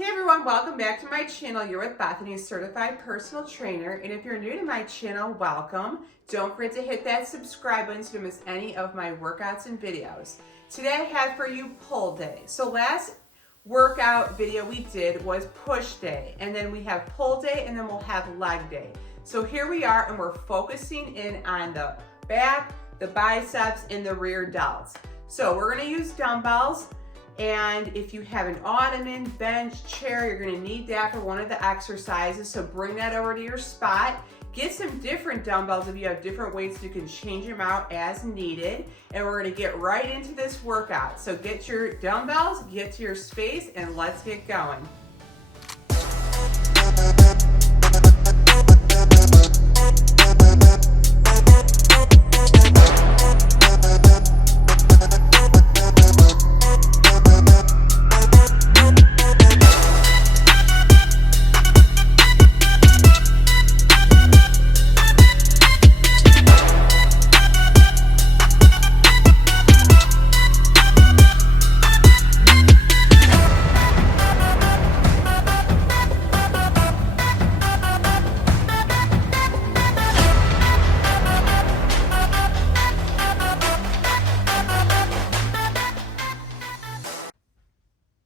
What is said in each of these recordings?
Hey everyone, welcome back to my channel. You're with Bethany, a certified personal trainer. And if you're new to my channel, welcome. Don't forget to hit that subscribe button so you don't miss any of my workouts and videos. Today I have for you pull day. So last workout video we did was push day, and then we have pull day, and then we'll have leg day. So here we are, and we're focusing in on the back, the biceps, and the rear delts. So we're gonna use dumbbells. And if you have an ottoman, bench, chair, you're gonna need that for one of the exercises. So bring that over to your spot. Get some different dumbbells if you have different weights, you can change them out as needed. And we're gonna get right into this workout. So get your dumbbells, get to your space, and let's get going.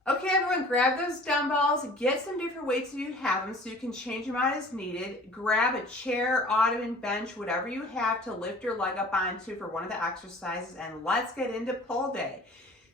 Okay, everyone, grab those dumbbells, get some different weights if you have them so you can change them out as needed. Grab a chair, ottoman, bench, whatever you have to lift your leg up onto for one of the exercises, and let's get into pull day.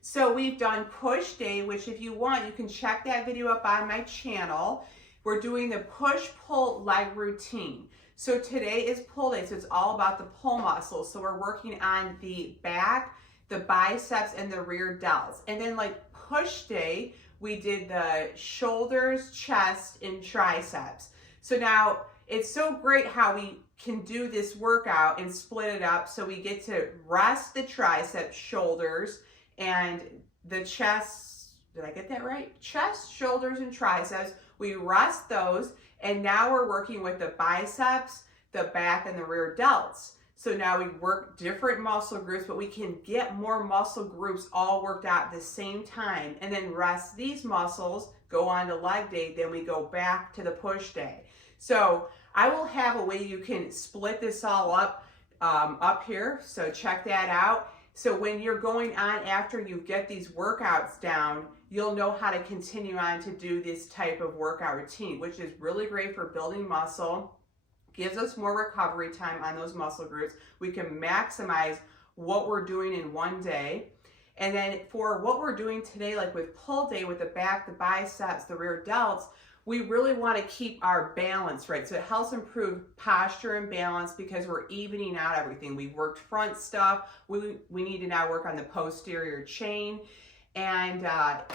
So we've done push day, which if you want, you can check that video up on my channel. We're doing the push-pull leg routine. So today is pull day, so it's all about the pull muscles. So we're working on the back, the biceps, and the rear delts. And then like push day, we did the shoulders, chest, and triceps. So now it's so great how we can do this workout and split it up. So we get to rest the triceps, shoulders, and the chest. Did I get that right? Chest, shoulders, and triceps. We rest those, and now we're working with the biceps, the back, and the rear delts. So now we work different muscle groups, but we can get more muscle groups all worked out at the same time, and then rest these muscles, go on to leg day, then we go back to the push day. So I will have a way you can split this all up here, so check that out. So when you're going on after you get these workouts down, you'll know how to continue on to do this type of workout routine, which is really great for building muscle. Gives us more recovery time on those muscle groups. We can maximize what we're doing in one day. And then for what we're doing today, like with pull day, with the back, the biceps, the rear delts, we really want to keep our balance right. So it helps improve posture and balance because we're evening out everything. We worked front stuff. We need to now work on the posterior chain. And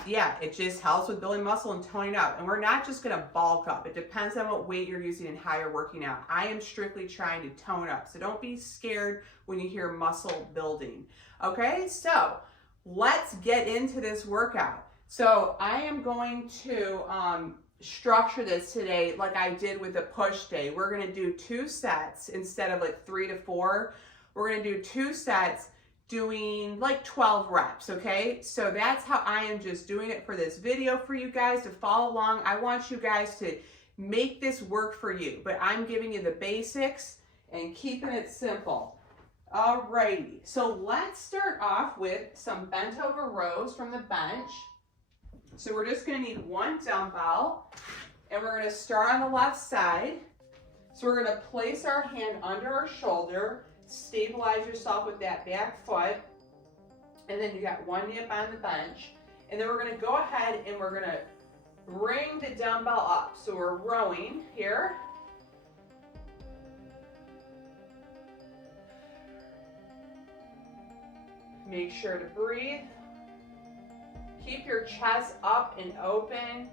yeah, it just helps with building muscle and toning up. And we're not just gonna bulk up. It depends on what weight you're using and how you're working out. I am strictly trying to tone up. So don't be scared when you hear muscle building. Okay, so let's get into this workout. So I am going to structure this today like I did with the push day. We're gonna do 2 sets instead of like 3 to 4. We're gonna do 2 sets doing like 12 reps, okay? So that's how I am just doing it for this video for you guys to follow along. I want you guys to make this work for you, but I'm giving you the basics and keeping it simple. Alrighty, so let's start off with some bent over rows from the bench. So we're just gonna need 1 dumbbell, and we're gonna start on the left side. So we're gonna place our hand under our shoulder, stabilize yourself with that back foot, and then you got 1 knee up on the bench, and then we're going to go ahead and we're going to bring the dumbbell up. So we're rowing here. Make sure to breathe. Keep your chest up and open.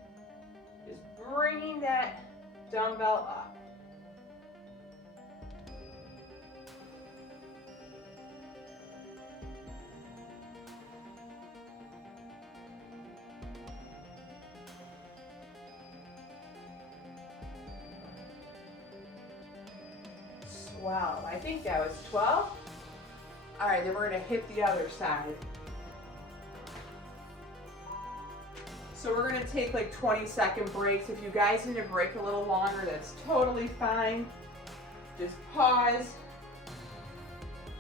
Just bringing that dumbbell up. Wow, I think that was 12. All right, then we're gonna hit the other side. So we're gonna take like 20-second breaks. If you guys need to break a little longer, that's totally fine. Just pause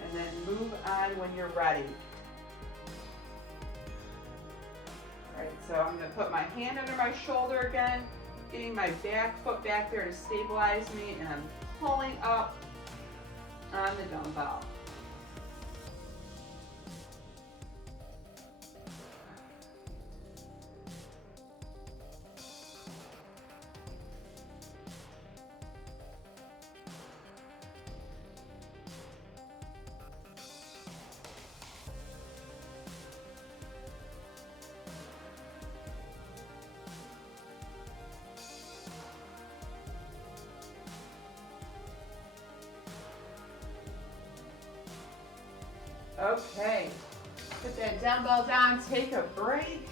and then move on when you're ready. All right, so I'm gonna put my hand under my shoulder again, getting my back foot back there to stabilize me, and I'm pulling up on the dumbbell. Okay, put that dumbbell down, take a break.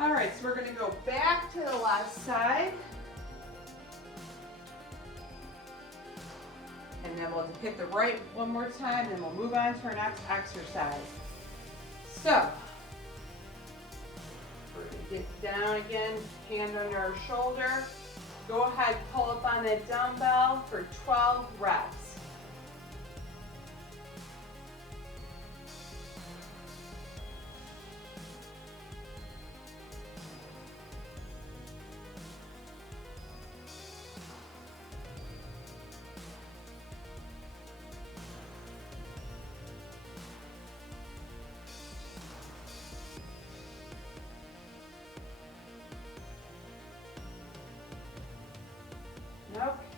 All right, so we're gonna go back to the left side. And then we'll hit the right one more time, then we'll move on to our next exercise. So, we're gonna get down again, hand under our shoulder. Go ahead, pull up on that dumbbell for 12 reps.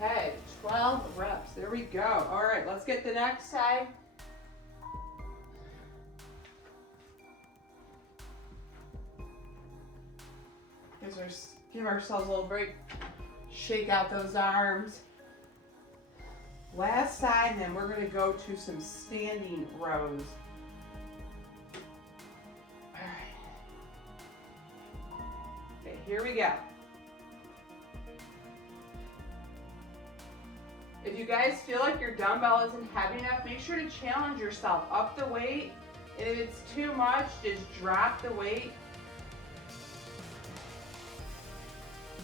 Okay, 12 reps. There we go. All right, let's get the next side. Give ourselves a little break. Shake out those arms. Last side, and then we're going to go to some standing rows. All right. Okay, here we go. If you guys feel like your dumbbell isn't heavy enough, make sure to challenge yourself. Up the weight, and if it's too much, just drop the weight.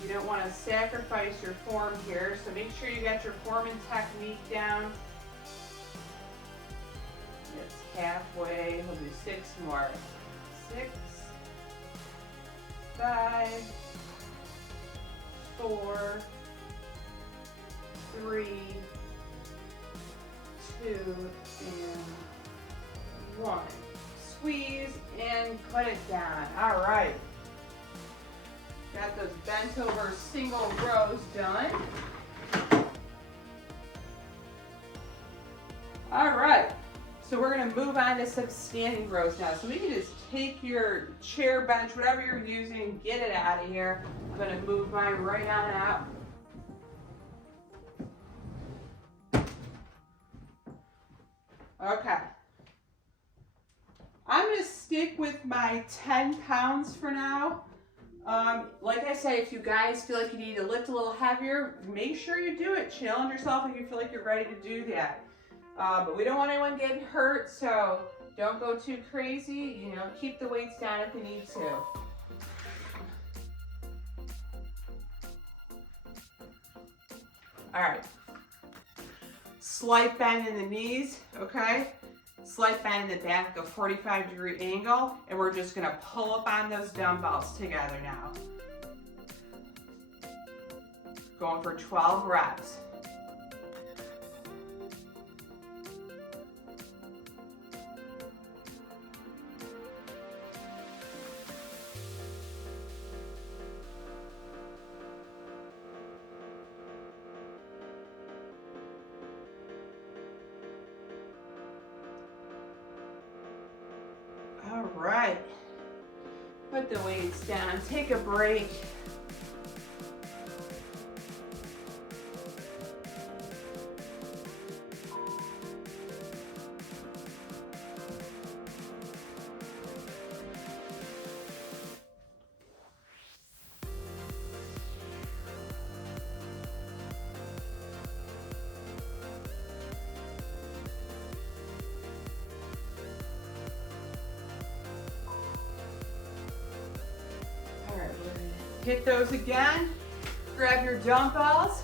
You don't want to sacrifice your form here, so make sure you got your form and technique down. It's halfway. We'll do 6 more. 6, 5, 4, 3, 2, and 1. Squeeze and put it down. All right. Got those bent over single rows done. All right. So we're going to move on to some standing rows now. So we can just take your chair, bench, whatever you're using, get it out of here. I'm going to move mine right on out. Okay. I'm going to stick with my 10 pounds for now. Like I say, if you guys feel like you need to lift a little heavier, make sure you do it. Challenge yourself if you feel like you're ready to do that. But we don't want anyone getting hurt, so don't go too crazy. You know, keep the weights down if you need to. All right. Slight bend in the knees, okay? Slight bend in the back, a 45-degree angle, and we're just gonna pull up on those dumbbells together now. Going for 12 reps. All right, put the weights down, take a break. Hit those again. Grab your dumbbells.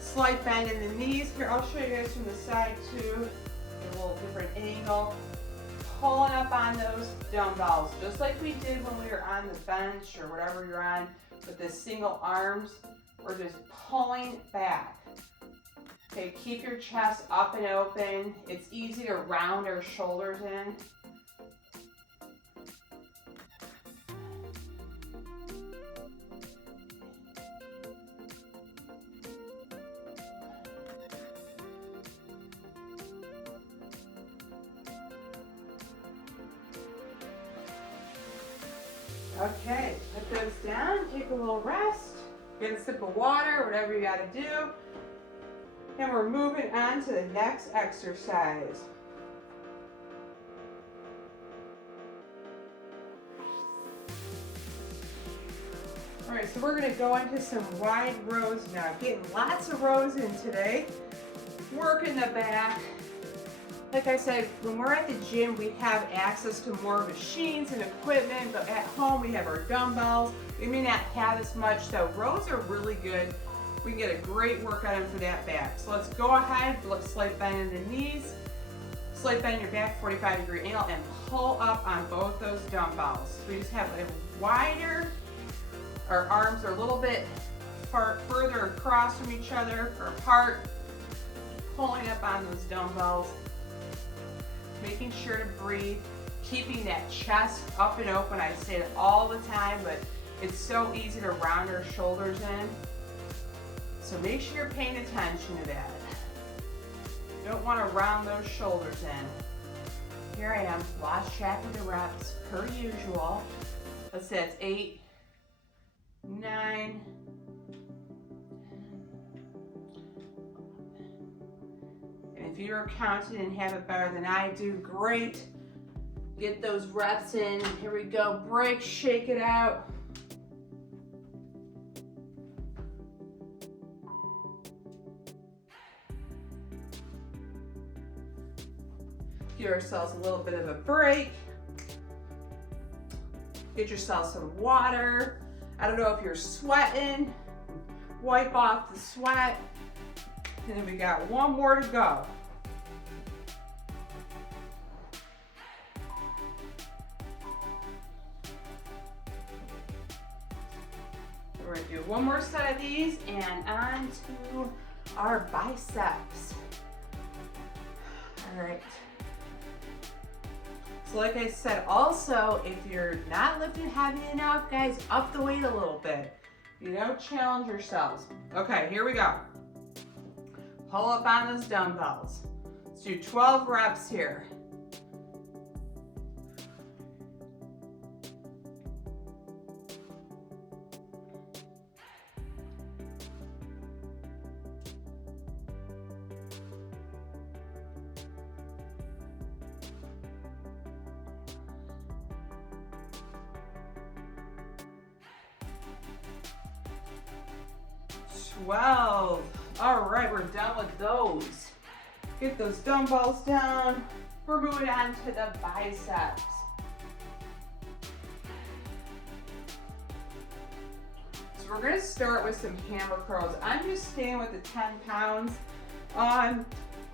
Slight bend in the knees. Here, I'll show you guys from the side too. A little different angle. Pulling up on those dumbbells, just like we did when we were on the bench or whatever you're on with the single arms. We're just pulling back. Okay, keep your chest up and open. It's easy to round our shoulders in. Okay, put those down, take a little rest, get a sip of water, whatever you gotta do. And we're moving on to the next exercise. All right, so we're gonna go into some wide rows now. Getting lots of rows in today. Working the back. Like I said, when we're at the gym, we have access to more machines and equipment, but at home we have our dumbbells. We may not have as much, so rows are really good. We can get a great workout in for that back. So let's go ahead, slight bend in the knees, slight bend in your back, 45-degree angle, and pull up on both those dumbbells. So we just have a wider, our arms are a little bit further across from each other or apart, pulling up on those dumbbells. Making sure to breathe, keeping that chest up and open. I say it all the time, but it's so easy to round our shoulders in. So make sure you're paying attention to that. You don't want to round those shoulders in. Here I am, lost track of the reps per usual. Let's say it's 8, 9, if you're counting and have it better than I do, great. Get those reps in. Here we go. Break, shake it out. Give ourselves a little bit of a break. Get yourself some water. I don't know if you're sweating. Wipe off the sweat. And then we got one more to go. We're gonna do one more set of these and on to our biceps. All right. So like I said, also, if you're not lifting heavy enough, guys, up the weight a little bit. You know, challenge yourselves. Okay, here we go. Pull up on those dumbbells. Let's do 12 reps here. Well, all right, we're done with those. Get those dumbbells down. We're moving on to the biceps. So we're gonna start with some hammer curls. I'm just staying with the 10 pounds.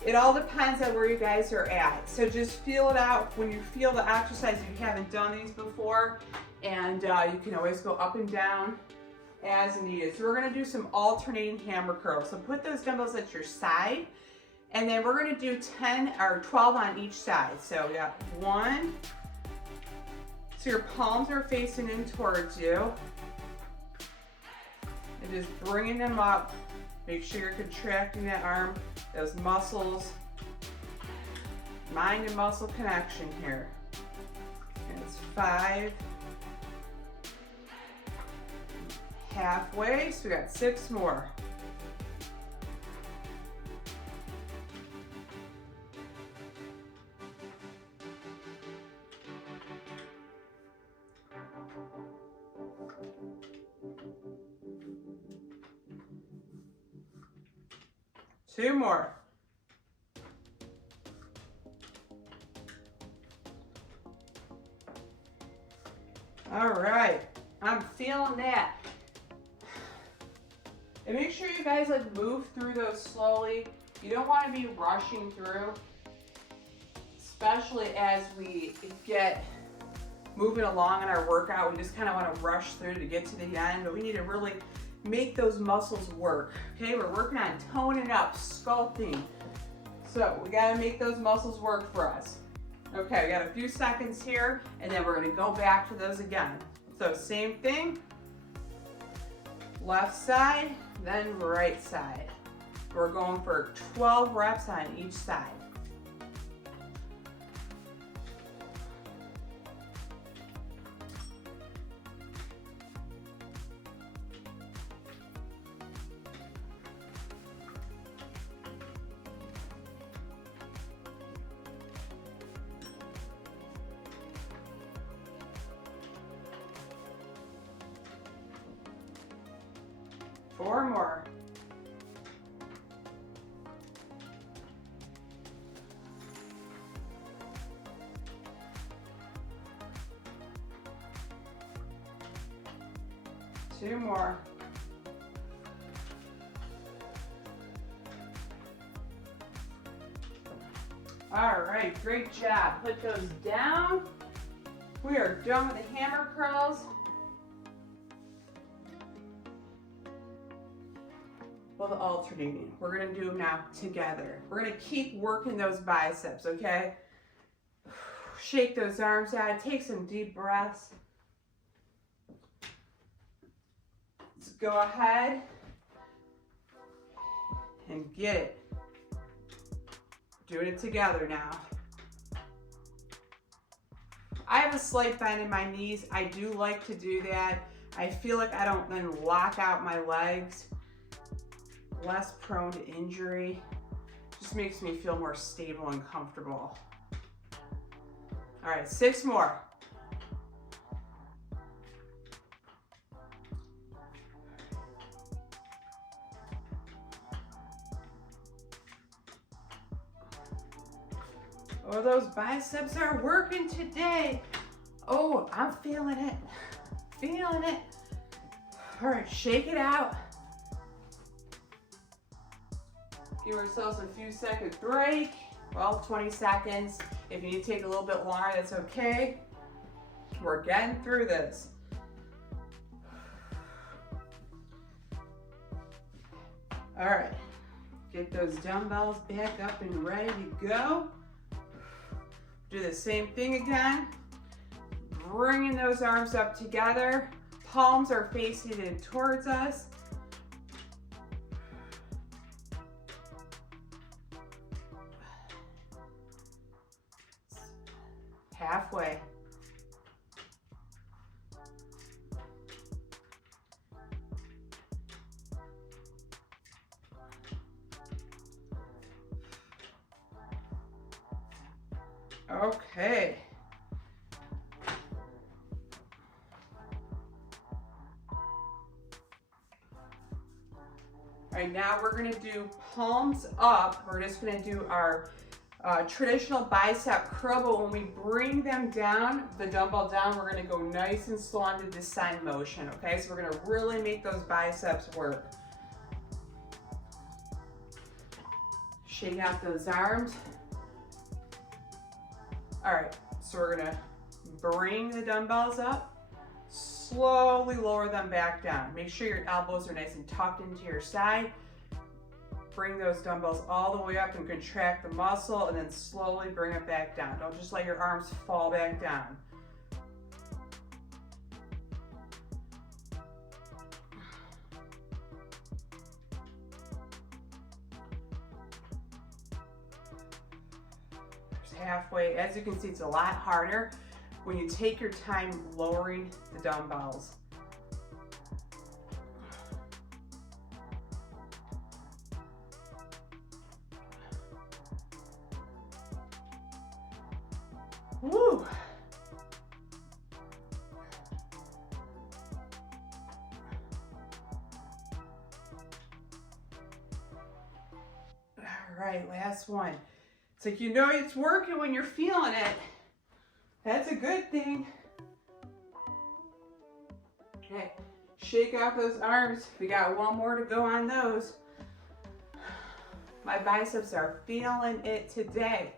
It all depends on where you guys are at. So just feel it out when you feel the exercise if you haven't done these before. And you can always go up and down as needed. So we're gonna do some alternating hammer curls. So put those dumbbells at your side, and then we're gonna do 10 or 12 on each side. So we got 1, so your palms are facing in towards you, and just bringing them up. Make sure you're contracting that arm, those muscles, mind and muscle connection here. And it's 5, halfway, so we got 6 more. Two more. All right, I'm feeling that. And make sure you guys like move through those slowly. You don't want to be rushing through, especially as we get moving along in our workout. We just kind of want to rush through to get to the end, but we need to really make those muscles work. Okay, we're working on toning up, sculpting. So we got to make those muscles work for us. Okay, we got a few seconds here, and then we're going to go back to those again. So same thing, left side, then right side. We're going for 12 reps on each side. Four more. Two more. All right, great job. Put those down. We are done with the hammer curls. Well, the alternating. We're gonna do them now together. We're gonna keep working those biceps, okay? Shake those arms out, take some deep breaths. Let's go ahead and get it. Doing it together now. I have a slight bend in my knees. I do like to do that. I feel like I don't then lock out my legs. Less prone to injury. Just makes me feel more stable and comfortable. All right, 6 more. Oh, those biceps are working today. Oh, I'm feeling it. Feeling it. All right, shake it out. Give ourselves a few second break. Well, 20 seconds. If you need to take a little bit longer, that's okay. We're getting through this. All right, get those dumbbells back up and ready to go. Do the same thing again. Bringing those arms up together. Palms are facing in towards us. Halfway. Okay. All right, now we're gonna do palms up. We're just gonna do our traditional bicep curl, but when we bring them down, the dumbbell down, we're gonna go nice and slow on the descend motion, okay? So we're gonna really make those biceps work. Shake out those arms. All right, so we're gonna bring the dumbbells up, slowly lower them back down. Make sure your elbows are nice and tucked into your side. Bring those dumbbells all the way up and contract the muscle, and then slowly bring it back down. Don't just let your arms fall back down. Just halfway. As you can see, it's a lot harder when you take your time lowering the dumbbells. Woo! All right, last one. It's like, you know it's working when you're feeling it. That's a good thing. Okay, shake out those arms. We got one more to go on those. My biceps are feeling it today.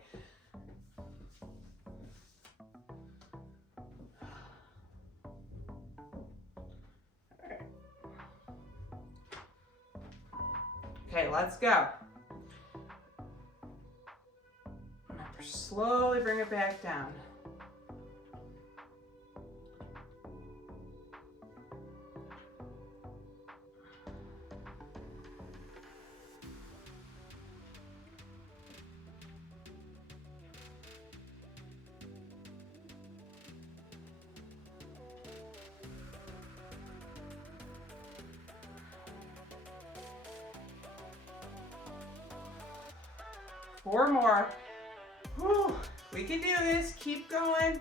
Okay, let's go. Slowly bring it back down. Four more. Whew. We can do this. Keep going.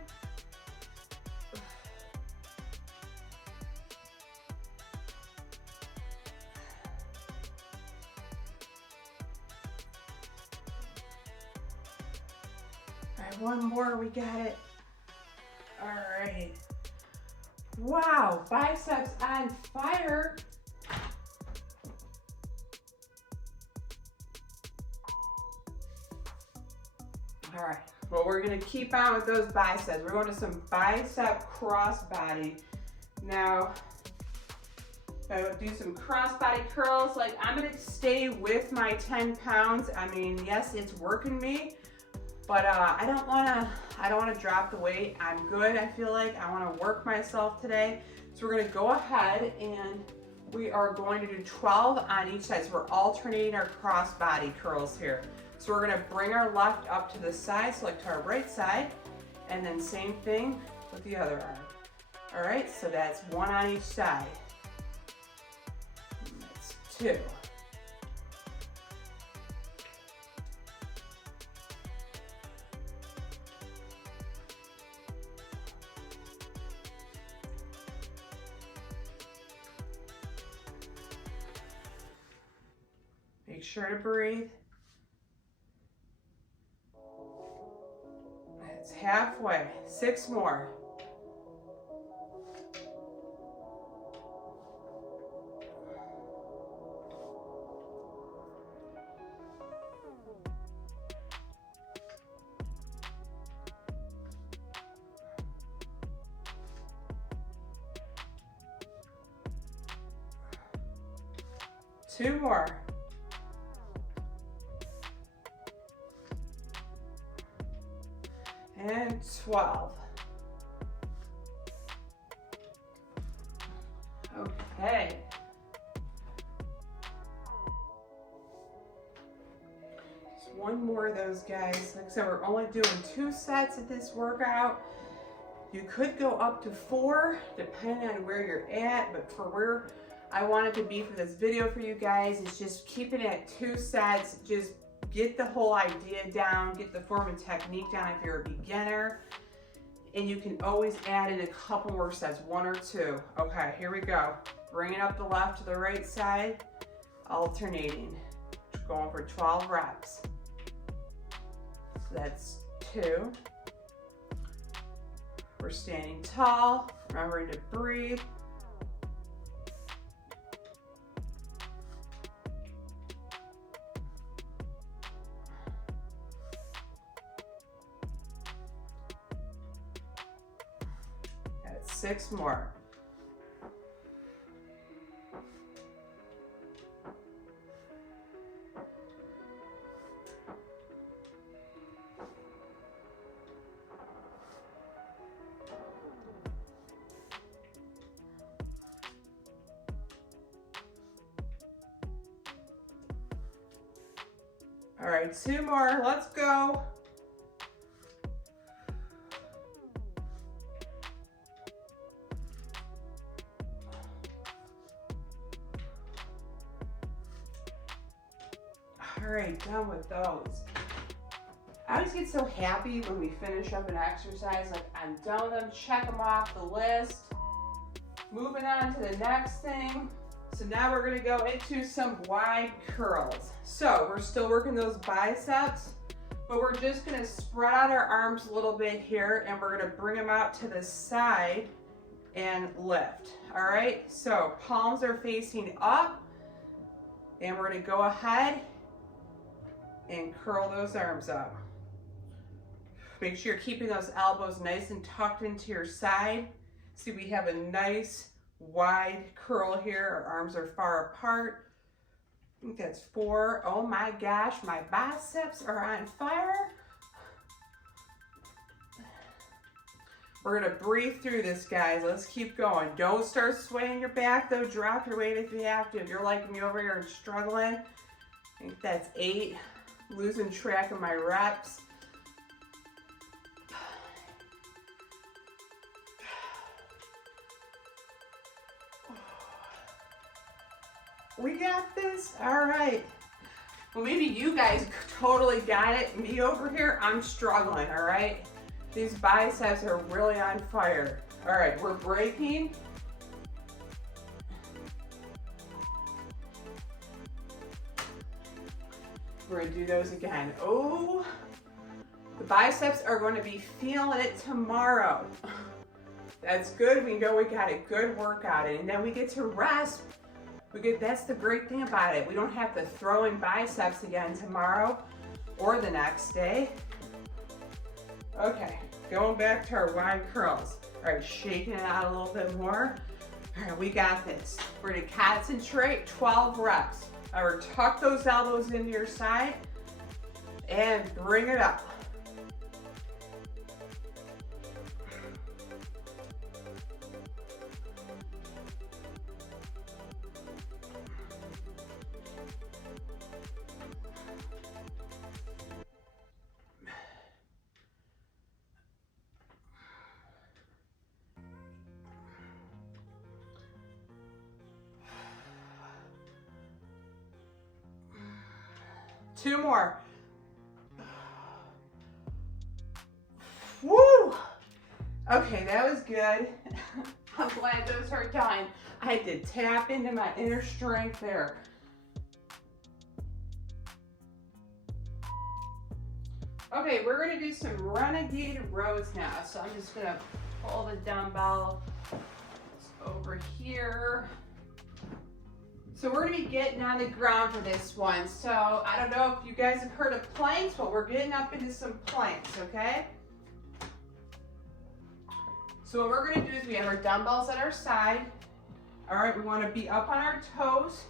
All right, one more. We got it. All right. Wow, biceps on fire. All right, well, we're gonna keep on with those biceps. We're going to some bicep crossbody. Now, I would do some crossbody curls. Like, I'm gonna stay with my 10 pounds. I mean, yes, it's working me, but I don't wanna drop the weight. I'm good, I feel like. I wanna work myself today. So we're gonna go ahead and we are going to do 12 on each side. So we're alternating our crossbody curls here. So we're gonna bring our left up to the side, so like to our right side, and then same thing with the other arm. All right, so that's one on each side. That's two. Make sure to breathe. It's halfway. 6 more. Two more. And 12. Okay. Just one more of those, guys. Like I said, we're only doing 2 sets of this workout. You could go up to 4, depending on where you're at, but for where I want it to be for this video for you guys, is just keeping it at 2 sets. Just get the whole idea down, get the form and technique down if you're a beginner. And you can always add in a couple more sets, 1 or 2. Okay, here we go. Bringing up the left to the right side, alternating. Going for 12 reps. So that's 2. We're standing tall, remembering to breathe. That's 6 more. All right, 2 more, let's go. All right, done with those. I always get so happy when we finish up an exercise, like I'm done with them, check them off the list. Moving on to the next thing. So now we're gonna go into some wide curls. So we're still working those biceps, but we're just gonna spread out our arms a little bit here and we're gonna bring them out to the side and lift. All right, so palms are facing up, and we're gonna go ahead and curl those arms up. Make sure you're keeping those elbows nice and tucked into your side. See, we have a nice wide curl here. Our arms are far apart. I think that's 4. Oh my gosh, my biceps are on fire. We're gonna breathe through this, guys. Let's keep going. Don't start swaying your back though. Drop your weight if you have to. If you're like me over here and struggling, I think that's 8. Losing track of my reps. We got this. All right. Well, maybe you guys totally got it. Me over here, I'm struggling, all right? These biceps are really on fire. All right, we're breaking. We're gonna do those again. Oh, the biceps are gonna be feeling it tomorrow. That's good. We know we got a good workout in, and then we get to rest. That's the great thing about it. We don't have to throw in biceps again tomorrow or the next day. Okay, going back to our wide curls. All right, shaking it out a little bit more. All right, we got this. We're gonna concentrate 12 reps. All right, tuck those elbows into your side and bring it up. Two more. Woo! Okay, that was good. I'm glad those are done. I had to tap into my inner strength there. Okay, we're gonna do some Renegade rows now. So I'm just gonna pull the dumbbell over here. So we're gonna be getting on the ground for this one. So I don't know if you guys have heard of planks, but we're getting up into some planks, okay? So what we're gonna do is we have our dumbbells at our side. All right, we wanna be up on our toes,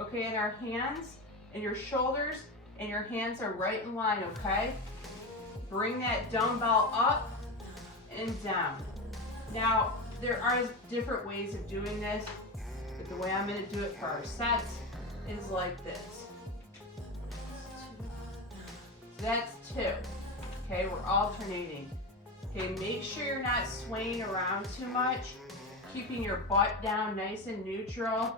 okay, and our hands and your shoulders and your hands are right in line, okay? Bring that dumbbell up and down. Now, there are different ways of doing this. But the way I'm going to do it for our sets is like this. So that's 2. Okay, we're alternating. Okay, make sure you're not swaying around too much. Keeping your butt down nice and neutral.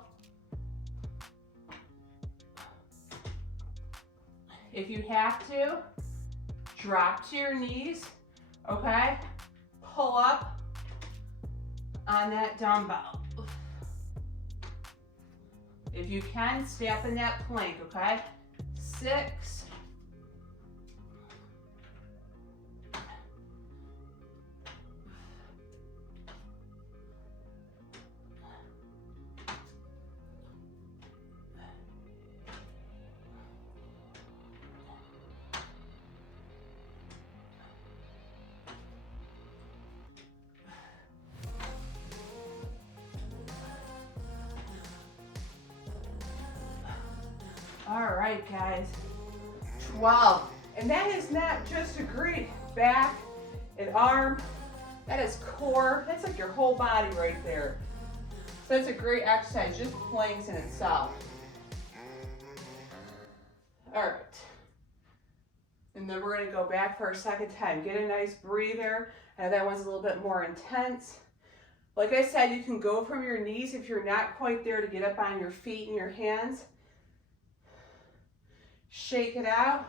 If you have to, drop to your knees. Okay, pull up on that dumbbell. If you can, stay up in that plank, okay? 6. All right, guys, 12. And that is not just a great back and arm, that is core. That's like your whole body right there. So that's a great exercise, just planks in itself. All right. And then we're gonna go back for our second time. Get a nice breather. That one's a little bit more intense. Like I said, you can go from your knees if you're not quite there to get up on your feet and your hands. Shake it out.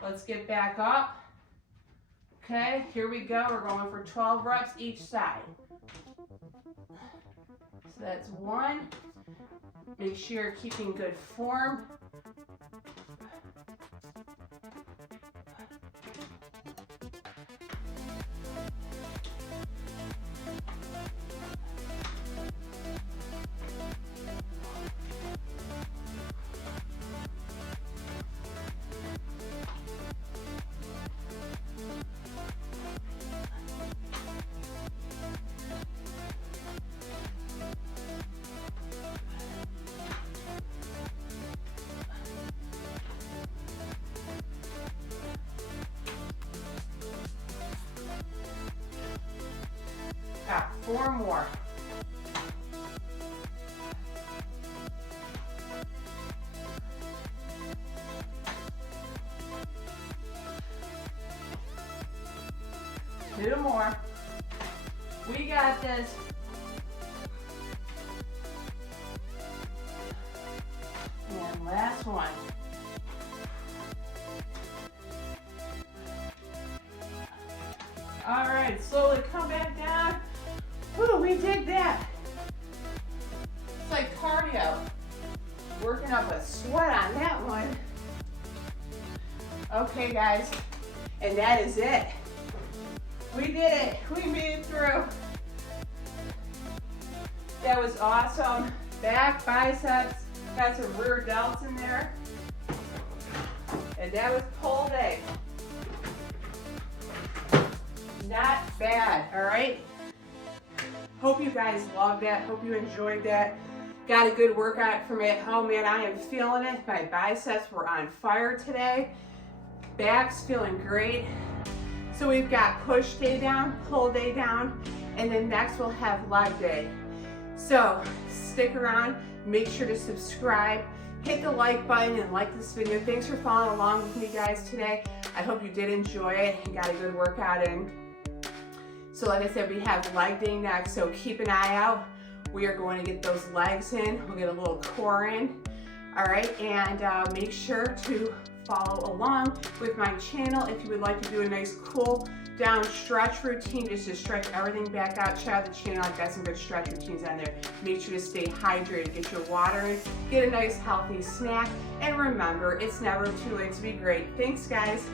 Let's get back up. Okay, here we go. We're going for 12 reps each side. So that's 1. Make sure you're keeping good form. 4 more. Two more. We got this. And last one. All right, slowly come back down. Whew, we did that. It's like cardio. Working up a sweat on that one. Okay, guys, and that is it. We did it. We made it through. That was awesome. Back, biceps, got some rear delts in there. And that was pull day. Not bad, all right? Hope you guys loved that. Hope you enjoyed that. Got a good workout from it. Oh man, I am feeling it. My biceps were on fire today. Back's feeling great. So we've got push day down, pull day down, and then next we'll have leg day. So stick around, make sure to subscribe, hit the like button and like this video. Thanks for following along with me guys today. I hope you did enjoy it and got a good workout in. So like I said, we have leg day next, so keep an eye out. We are going to get those legs in. We'll get a little core in. All right, and make sure to follow along with my channel if you would like to do a nice cool down stretch routine just to stretch everything back out. Check out the channel. I've got some good stretch routines on there. Make sure to stay hydrated, get your water in, get a nice healthy snack, and remember, it's never too late to be great. Thanks guys.